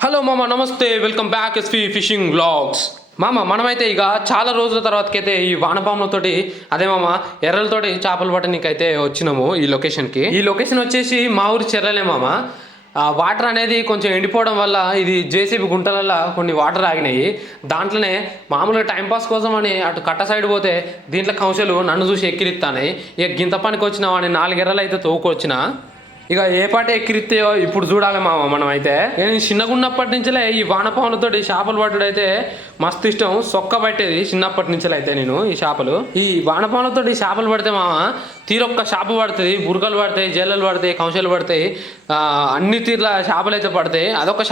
Hello మామ, నమస్తే, welcome back SP fishing vlogs. మామ, మనమైతే ఇక చాలా రోజుల తర్వాతకైతే ఈ వానపాములతోటి, అదే మామ ఎర్రలతోటి చేపలు పట్టడానికైతే వచ్చినాము ఈ లొకేషన్కి. ఈ లొకేషన్ వచ్చేసి మా ఊరి చెర్రలే మామ. వాటర్ అనేది కొంచెం ఎండిపోవడం వల్ల ఇది జేసీబీ గుంటలలో కొన్ని వాటర్ ఆగినాయి. దాంట్లోనే మామూలుగా టైంపాస్ కోసం అని అటు కట్ట సైడ్ పోతే దీంట్లో కంచెలు నన్ను చూసి ఎక్కిరిస్తాయి. ఇక గింత పనికి వచ్చిన వాడిని 4 ఎర్రలు అయితే తోకొచ్చిన. ఇక ఏ పాట ఎక్కిరిస్తాయో ఇప్పుడు చూడాలి మామ. మనం అయితే నేను చిన్నగా ఉన్నప్పటి నుంచే ఈ వానపాములతో చేపలు పట్టుడు అయితే మస్తు ఇష్టం. సొక్క పట్టేది చిన్నప్పటి నుంచి అయితే నేను ఈ చేపలు. ఈ వానపాములతో చేపలు పడితే మామ తీరొక్క చేప పడుతుంది, బురకలు పడతాయి, జల్లలు పడతాయి, కంచెలు పడతాయి, అన్ని తీర్ల చేపలు అయితే పడతాయి. అదొక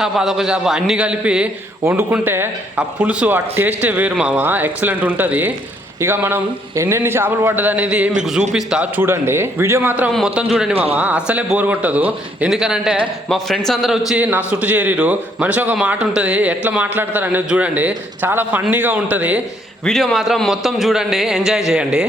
చేప అన్ని కలిపి వండుకుంటే ఆ పులుసు, ఆ టేస్టే వేరు మామ. ఎక్సలెంట్ ఉంటుంది. ఇక మనం ఎన్నెన్ని చేపలు పడ్డది అనేది మీకు చూపిస్తా, చూడండి. వీడియో మాత్రం మొత్తం చూడండి మామ, అస్సలే బోర్ కొట్టదు. ఎందుకనంటే మా ఫ్రెండ్స్ అందరూ వచ్చి నా చుట్టూ చేరిరు. మనిషి ఒక మాట ఉంటుంది, ఎట్లా మాట్లాడతారు అనేది చూడండి. చాలా ఫన్నీగా ఉంటుంది. వీడియో మాత్రం మొత్తం చూడండి, ఎంజాయ్ చేయండి.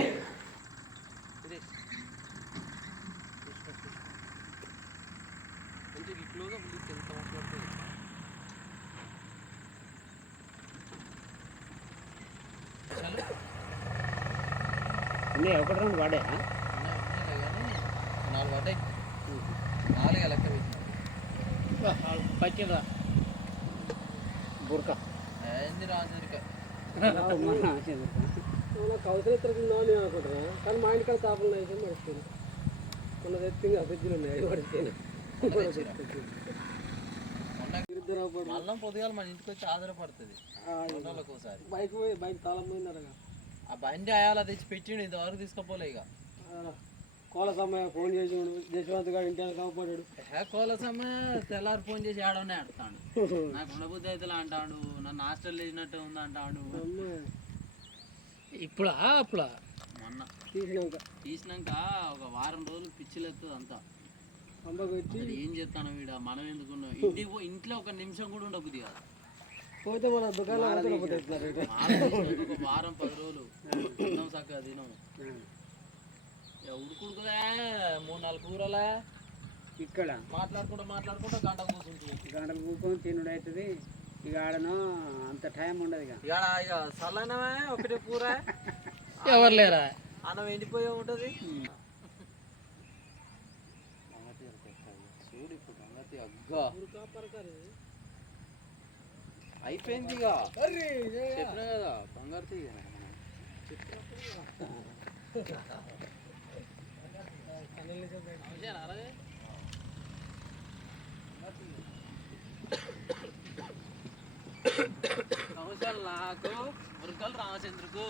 ఒకటి రెండు వాడే 4 పడ్డాయి. 4 లెక్క పచ్చిరా బుర్కా ఎన్ని రాజరికాయ కౌసలు ఎత్తుకుందాం అని అనుకుంటున్నా. కానీ మా ఇంటికాడ చేపలు అయితే మడిచిపోయింది. మొన్న తెచ్చింది ఫ్రిడ్జ్లు ఉన్నాయి, మడిచిపోయింది. మళ్ళీ పొద్దుగాల మన ఇంటికి వచ్చి ఆధారపడుతుంది ఒకసారి. బయట తాళం పోయినారు. ఆ బండి అయాల తెచ్చి పెట్టిండు, ఇంతవరకు తీసుకుపోలే. ఇక కోల సమయం ఫోన్ చేసి జశ్వంత్ గారు ఇంటి కాపాడాడు. కోల సమయం తెల్లారి ఫోన్ చేసి ఆడనే ఆడతాడు. నాకు ఉండబుద్ధి అయితే అంటాడు, నన్ను హాస్టల్ వేసినట్టు ఉంది అంటాడు. ఇప్పుడు అప్పుడా మొన్న తీసినాక ఒక వారం రోజులు పిచ్చిలు ఎత్తుంది అంతా. ఏం చేస్తాను వీడ, మనం ఎందుకున్నాం. ఇంట్లో ఒక నిమిషం కూడా ఉండబుద్ధి కాదు. పోతే మన దుకాణం ఒక వారం 10 రోజులు తిన్నాం, చక్కగా తిన్నాం. ఉడుకుడుకులే 3-4 కూరలే ఇక్కడ మాట్లాడుకుంటూ గంట కూర్చొని తినుడు అవుతుంది. ఇక ఆడను అంత టైం ఉండదు. ఇక సల్లనమే ఒకటే కూర, ఎవరు లేరా, అన్నం ఎండిపోయే ఉంటుంది. చూడు ఇప్పుడు సంగతి అగ్గా అయిపోయింది. ఇక చెప్పినా కదా బంగారు తీగ. కౌశల్ నాకు, మురుకల్ రామచంద్రకు.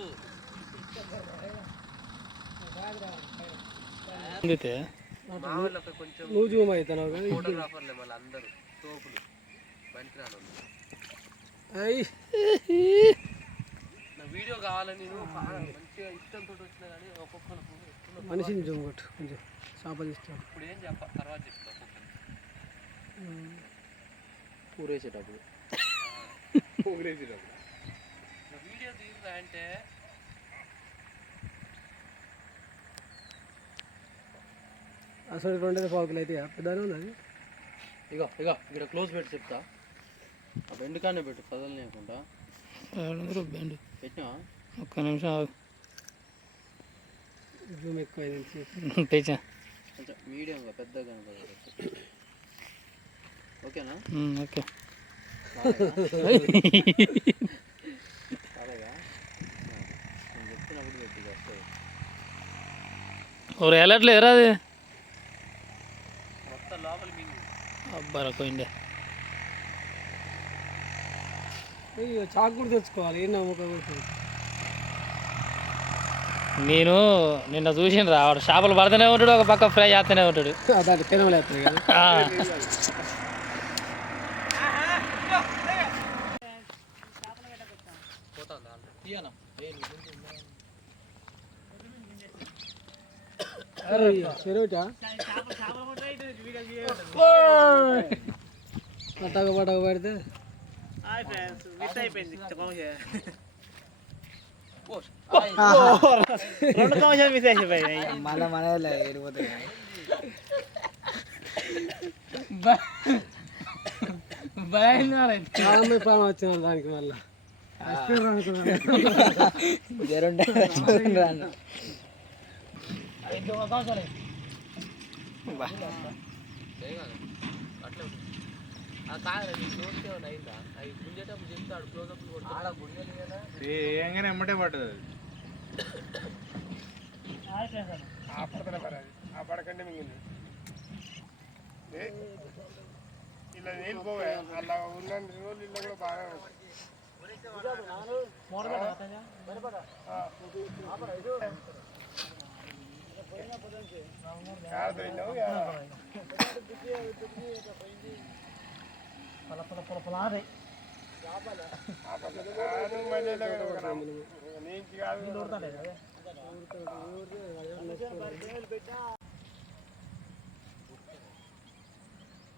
కొంచెం ఫోటోగ్రాఫర్లే మళ్ళీ అందరూ తోపులు బంటి రాను. నా వీడియో కావాలని నేను మంచిగా ఇష్టంతో వచ్చినా కానీ ఒక్కొక్కరు మనిషిని చూడగొట్టు కొంచెం చేపలు ఇష్టం. ఇప్పుడు ఏం చెప్ప, తర్వాత చెప్తా. కూరేసేటప్పుడు వీడియో తీరుదా అంటే అసలు 2 పావుకులు అయితే పెద్దనే ఉంది. ఇక ఇక్కడ క్లోజ్ పెట్టి చెప్తా. ఆ బెండ్ కానీ పెట్టు, పదలు లేకుండా బెండ్ పెట్టినా. ఒక్క నిమిషం జూమ్ ఎక్కువ కొంచెం మీడియంగా పెద్దగా ఓకేనా? ఓకే. చాలేగా నేను చెప్తున్నప్పుడు పెట్టి వస్తుంది. ఒక ఎలర్ట్ లేరా అది మొత్తం లోపల మింగి అబ్బారా పోయిండే. చాకు కూడా తెచ్చుకోవాలి. నేను నిన్న చూసిన రా, వాడు చేపలు పడుతూనే ఉంటాడు, ఒక పక్క ఫ్రై చేస్తూనే ఉంటాడు. తినలేస్తాడు కదా. చెరువుటా పట్టక పడితే రెండు కమిషన్ మిస్ అయిపోయి మళ్ళీ మన వెళ్ళిపోతాయి ప్రాణం వచ్చిన దానికి మళ్ళీ ఏంగానే ఎమ్మటే పట్టదు పడకండి మిగిలింది ఇలా నీళ్ళు పోవే అలా ఉన్న రోజులు ఇల్లు కూడా బాగా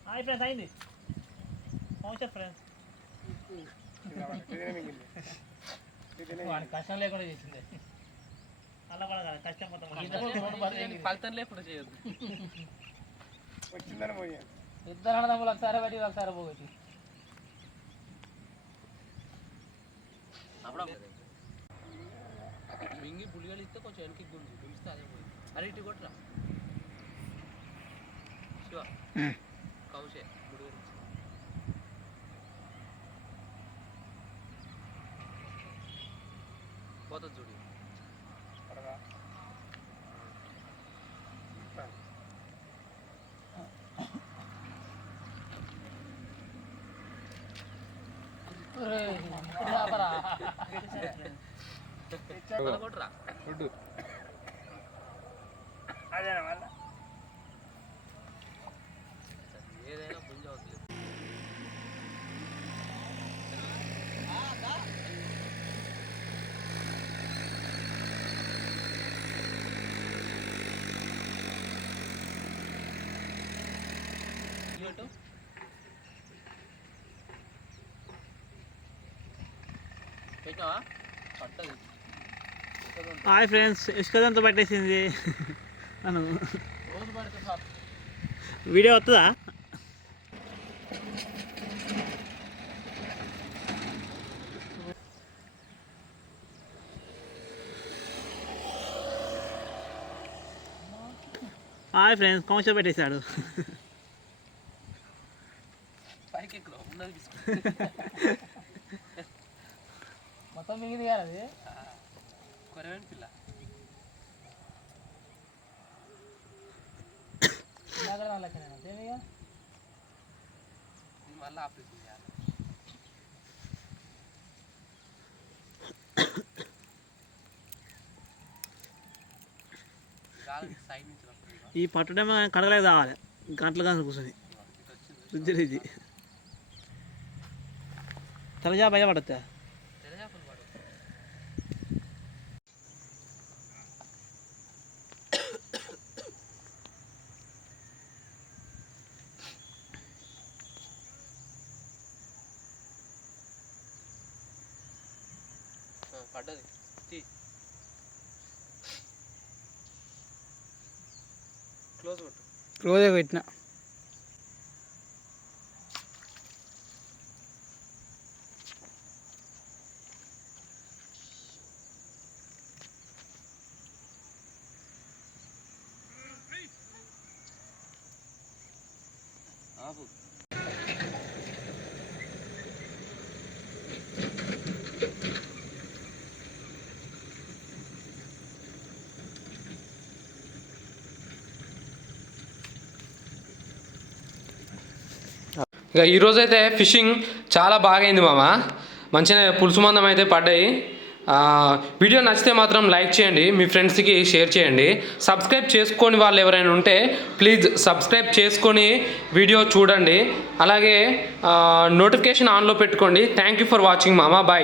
హాయ్ ఫ్రెండ్స్ అయింది ఫ్రెండ్స్ కష్టం లేకుండా చేసింది అలా కూడా కదా కష్టం మొత్తం ఫలితం లేకుండా చేయొద్దు. వచ్చిందని పోయాను ఇద్దరు అన్నదమ్ములు ఒకసారి బట్టి ఒకసారి పోగొట్టి మింగి పులిగలు ఇస్తే కొంచెం వెనక్కి గుంజు గుంజితే అదే పోయింది. అరే ఇటు కొట్టరా శివ కౌశే పులిగలు పోతుంది చూడు కొట్టరా అదేనా మళ్ళీ ఏదైనా పుంజ అవుతుంది. పెట్టావా పట్టదు. హాయ్ ఫ్రెండ్స్ ఇసుకదంతా పట్టేసింది అను రోజు పడితే సార్ వీడియో వస్తుందా హాయ్ ఫ్రెండ్స్ కౌన్సిల్ పెట్టేశాడు పైకి ఎక్కువ ఉన్నది తీసుకో. మొత్తం మిగిలింది కదా అది కొరవేని పిల్ల సేమిగా మళ్ళీ ఆపరేషన్ చేయాలి. సైడ్ నుంచి వస్తుంది. ఈ పట్టుడేమో కడగలేదు కావాలి గంటలు గంటలు కూర్చొని రుద్దిరి ఇది తలజా భయ పడతా తెల్లజాపలు పడు. పడ్డది క్లోజ్ కొట్టు. క్లోజ్ పెట్టిన ఆపు. ఇక ఈరోజైతే ఫిషింగ్ చాలా బాగా అయింది మామ. మంచిగా పులుసు మందం అయితే పడ్డాయి. వీడియో నచ్చితే మాత్రం లైక్ చేయండి, మీ ఫ్రెండ్స్కి షేర్ చేయండి. సబ్స్క్రైబ్ చేసుకోని వాళ్ళు ఎవరైనా ఉంటే ప్లీజ్ సబ్స్క్రైబ్ చేసుకొని వీడియో చూడండి. అలాగే నోటిఫికేషన్ ఆన్లో పెట్టుకోండి. థ్యాంక్ యూ ఫర్ వాచింగ్ మామ. బాయ్.